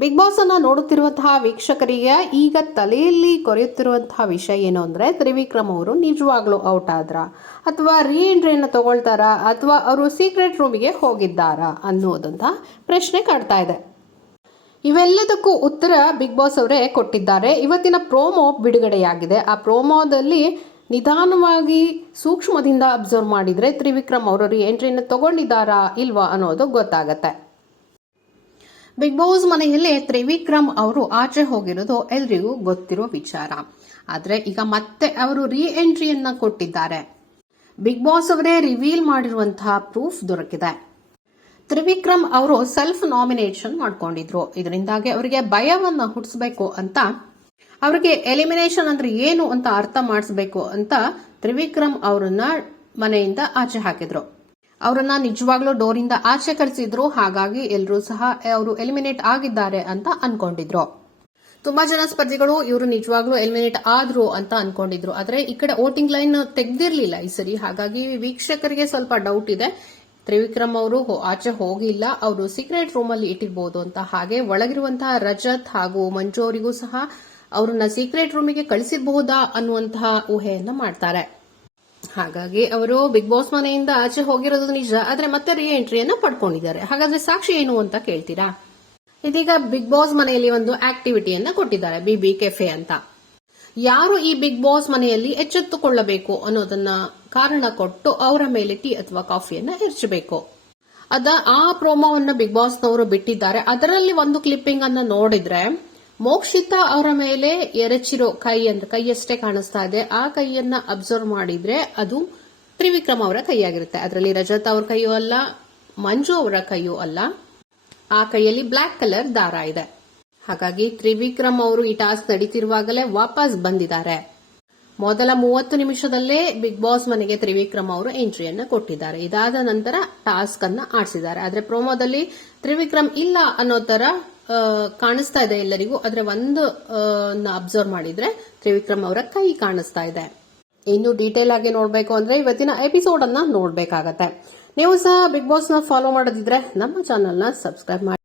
Big boss ಅನ್ನ ನೋಡುತ್ತಿರುವಂತಹ ವೀಕ್ಷಕರಿಗೆ ಈಗ ತಲೆಯಲ್ಲಿ ಕೊರೆಯುತ್ತಿರುವಂತಹ ವಿಷಯ ಏನು ಅಂದ್ರೆ ತ್ರಿವಿಕ್ರಮ್ ಅವರು ನಿಜವಾಗ್ಲೂ ಔಟ್ ಆದ್ರ ಅಥವಾ ರೀ ಎಂಟ್ರಿಯನ್ನು ತಗೊಳ್ತಾರಾ ಅಥವಾ ಅವರು ಸೀಕ್ರೆಟ್ ರೂಮಿಗೆ ಹೋಗಿದ್ದಾರಾ ಅನ್ನೋದಂತ ಪ್ರಶ್ನೆ ಕಾಡ್ತಾ ಇದೆ. ಇವೆಲ್ಲದಕ್ಕೂ ಉತ್ತರ ಬಿಗ್ ಬಾಸ್ ಅವರೇ ಕೊಟ್ಟಿದ್ದಾರೆ. ಇವತ್ತಿನ ಪ್ರೋಮೋ ಬಿಡುಗಡೆಯಾಗಿದೆ. ಆ ಪ್ರೋಮೋದಲ್ಲಿ ನಿಧಾನವಾಗಿ ಸೂಕ್ಷ್ಮದಿಂದ ಅಬ್ಸರ್ವ್ ಮಾಡಿದರೆ ತ್ರಿವಿಕ್ರಮ್ ಅವರು ಎಂಟ್ರಿಯನ್ನು ತಗೊಂಡಿದ್ದಾರಾ ಇಲ್ವಾ ಅನ್ನೋದು ಗೊತ್ತಾಗತ್ತೆ. ಬಿಗ್ ಬಾಸ್ ಮನೆಯಲ್ಲಿ ತ್ರಿವಿಕ್ರಮ್ ಅವರು ಆಚೆ ಹೋಗಿರೋದು ಎಲ್ರಿಗೂ ಗೊತ್ತಿರೋ ವಿಚಾರ. ಆದ್ರೆ ಈಗ ಮತ್ತೆ ಅವರು ರೀ ಎಂಟ್ರಿಯನ್ನ ಕೊಟ್ಟಿದ್ದಾರೆ. ಬಿಗ್ ಬಾಸ್ ಅವರೇ ರಿವೀಲ್ ಮಾಡಿರುವಂತಹ ಪ್ರೂಫ್ ದೊರಕಿದೆ. ತ್ರಿವಿಕ್ರಮ್ ಅವರು ಸೆಲ್ಫ್ ನಾಮಿನೇಷನ್ ಮಾಡ್ಕೊಂಡಿದ್ರು. ಇದರಿಂದಾಗಿ ಅವರಿಗೆ ಭಯವನ್ನ ಹುಟ್ಟಿಸಬೇಕು ಅಂತ, ಅವರಿಗೆ ಎಲಿಮಿನೇಷನ್ ಅಂದ್ರೆ ಏನು ಅಂತ ಅರ್ಥ ಮಾಡಿಸಬೇಕು ಅಂತ ತ್ರಿವಿಕ್ರಮ್ ಅವರನ್ನ ಮನೆಯಿಂದ ಆಚೆ ಹಾಕಿದ್ರು. ಅವರನ್ನ ನಿಜವಾಗ್ಲೂ ಡೋರಿಂದ ಆಚೆ ಕರೆಸಿದ್ರು, ಹಾಗಾಗಿ ಎಲ್ಲರೂ ಸಹ ಅವರು ಎಲಿಮಿನೇಟ್ ಆಗಿದ್ದಾರೆ ಅಂತ ಅನ್ಕೊಂಡಿದ್ರು. ತುಂಬಾ ಜನ ಸ್ಪರ್ಧಿಗಳು, ಇವರು ನಿಜವಾಗ್ಲೂ ಎಲಿಮಿನೇಟ್ ಆದ್ರು ಅಂತ ಅನ್ಕೊಂಡಿದ್ರು. ಆದ್ರೆ ಈ ಕಡೆ ವೋಟಿಂಗ್ ಲೈನ್ ತೆಗ್ದಿರ್ಲಿಲ್ಲ ಈ ಸರಿ. ಹಾಗಾಗಿ ವೀಕ್ಷಕರಿಗೆ ಸ್ವಲ್ಪ ಡೌಟ್ ಇದೆ. ತ್ರಿವಿಕ್ರಮ್ ಅವರು ಆಚೆ ಹೋಗಿಲ್ಲ. ಅವರು ಸೀಕ್ರೆಟ್ ರೂಮ್ ಅಲ್ಲಿ ಇಟ್ಟಿರ್ಬೋದು ಅಂತ. ಹಾಗೆ ಒಳಗಿರುವಂತಹ ರಜತ್ ಹಾಗೂ ಮಂಜು ಅವರಿಗೂ ಸಹ ಅವರನ್ನ ಸೀಕ್ರೆಟ್ ರೂಮಿಗೆ ಕಳಿಸಿರಬಹುದಾ ಅನ್ನುವಂತಹ ಊಹೆಯನ್ನ ಮಾಡ್ತಾರೆ. ಹಾಗಾಗಿ ಅವರು ಬಿಗ್ ಬಾಸ್ ಮನೆಯಿಂದ ಆಚೆ ಹೋಗಿರೋದು ನಿಜ, ಆದ್ರೆ ಮತ್ತೆ ರೀ ಎಂಟ್ರಿಯನ್ನು ಪಡ್ಕೊಂಡಿದ್ದಾರೆ. ಹಾಗಾದ್ರೆ ಸಾಕ್ಷಿ ಏನು ಅಂತ ಕೇಳ್ತೀರಾ? ಇದೀಗ ಬಿಗ್ ಬಾಸ್ ಮನೆಯಲ್ಲಿ ಒಂದು ಆಕ್ಟಿವಿಟಿಯನ್ನ ಕೊಟ್ಟಿದ್ದಾರೆ ಬಿಬಿ ಕೆಫೆ ಅಂತ. ಯಾರು ಈ ಬಿಗ್ ಬಾಸ್ ಮನೆಯಲ್ಲಿ ಎಚ್ಚೆತ್ತುಕೊಳ್ಳಬೇಕು ಅನ್ನೋದನ್ನ ಕಾರಣ ಕೊಟ್ಟು ಅವರ ಮೇಲೆ ಟೀ ಅಥವಾ ಕಾಫಿಯನ್ನ ಎರಚಬೇಕು. ಅದ ಆ ಪ್ರೋಮೋವನ್ನ ಬಿಗ್ ಬಾಸ್ನವರು ಬಿಟ್ಟಿದ್ದಾರೆ. ಅದರಲ್ಲಿ ಒಂದು ಕ್ಲಿಪ್ಪಿಂಗ್ ಅನ್ನ ನೋಡಿದ್ರೆ ಮೋಕ್ಷಿತಾ ಅವರ ಮೇಲೆ ಎರಚಿರೋ ಕೈ ಅಂದ್ರೆ ಕೈಯಷ್ಟೇ ಕಾಣಿಸ್ತಾ ಇದೆ. ಆ ಕೈಯನ್ನ ಅಬ್ಸರ್ವ್ ಮಾಡಿದ್ರೆ ಅದು ತ್ರಿವಿಕ್ರಮ್ ಅವರ ಕೈಯಾಗಿರುತ್ತೆ. ಅದರಲ್ಲಿ ರಜತ್ ಅವ್ರ ಕೈಯೂ ಅಲ್ಲ, ಮಂಜು ಅವರ ಕೈಯೂ ಅಲ್ಲ. ಆ ಕೈಯಲ್ಲಿ ಬ್ಲಾಕ್ ಕಲರ್ ದಾರ ಇದೆ. ಹಾಗಾಗಿ ತ್ರಿವಿಕ್ರಮ್ ಅವರು ಈ ಟಾಸ್ಕ್ ನಡೀತಿರುವಾಗಲೇ ವಾಪಸ್ ಬಂದಿದ್ದಾರೆ. ಮೊದಲ ಮೂವತ್ತು ನಿಮಿಷದಲ್ಲೇ ಬಿಗ್ ಬಾಸ್ ಮನೆಗೆ ತ್ರಿವಿಕ್ರಮ್ ಅವರು ಎಂಟ್ರಿಯನ್ನು ಕೊಟ್ಟಿದ್ದಾರೆ. ಇದಾದ ನಂತರ ಟಾಸ್ಕ್ ಅನ್ನ ಆಡಿಸಿದ್ದಾರೆ. ಆದ್ರೆ ಪ್ರೋಮೋದಲ್ಲಿ ತ್ರಿವಿಕ್ರಮ್ ಇಲ್ಲ ಅನ್ನೋ ತರ ಕಾಣಿಸ್ತಾ ಇದೆ ಎಲ್ಲರಿಗೂ. ಆದ್ರೆ ಒಂದು ಅಬ್ಸರ್ವ್ ಮಾಡಿದ್ರೆ ತ್ರಿವಿಕ್ರಮ್ ಅವರ ಕೈ ಕಾಣಿಸ್ತಾ ಇದೆ. ಇನ್ನು ಡೀಟೇಲ್ ಆಗಿ ನೋಡ್ಬೇಕು ಅಂದ್ರೆ ಇವತ್ತಿನ ಎಪಿಸೋಡ್ ಅನ್ನ ನೋಡ್ಬೇಕಾಗತ್ತೆ. ನೀವು ಸಹ ಬಿಗ್ ಬಾಸ್ನ ಫಾಲೋ ಮಾಡೋದಿದ್ರೆ ನಮ್ಮ ಚಾನೆಲ್ನ ಸಬ್ಸ್ಕ್ರೈಬ್ ಮಾಡಿ.